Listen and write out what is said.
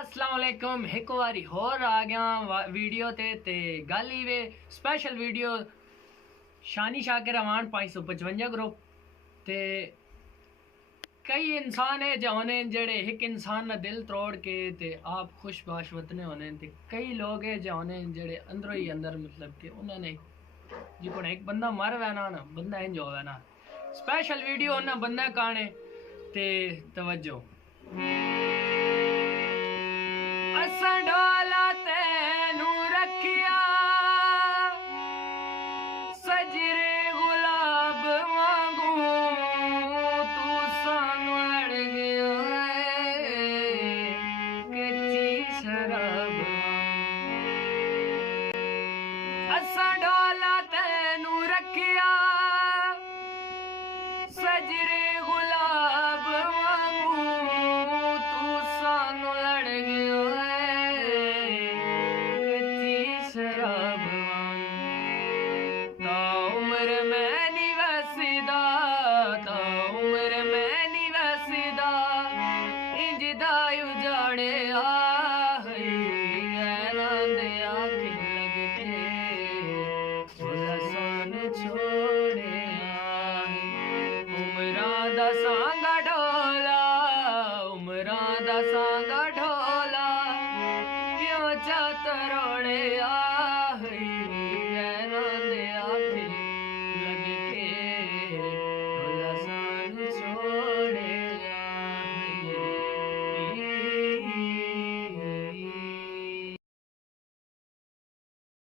अस्सलाम वालेकुम। एक बारी होर आ गया वीडियो ते गल ही वे स्पेशल वीडियो शानी शाकिर अवान 555 ग्रुप ते कई इंसान है जो होने जेड़े एक इंसान ना दिल तोड़ के ते आप खुशबाश वतने होने ते कई लोग है जो होने जेड़े अंदरों ही अंदर मतलब कि उन्होंने जिको एक बंदा मर वैना ना बंदा इंज हो वैना स्पेशल वीडियो ना बंदा काने ते तवज्जो असां डोला तेनू रखिया सजरे गुलाब वांगू तू सानू अड़ गया है कच्ची शराब असां डोला तेनू रखिया सजरे गुलाब वांगू तू सानू लड़ गया शराब ता उम्र में नहीं वसदा ता उम्र में नहीं वसदा इंज दा उजाड़े आखे लगते सन छोड़े उम्र दा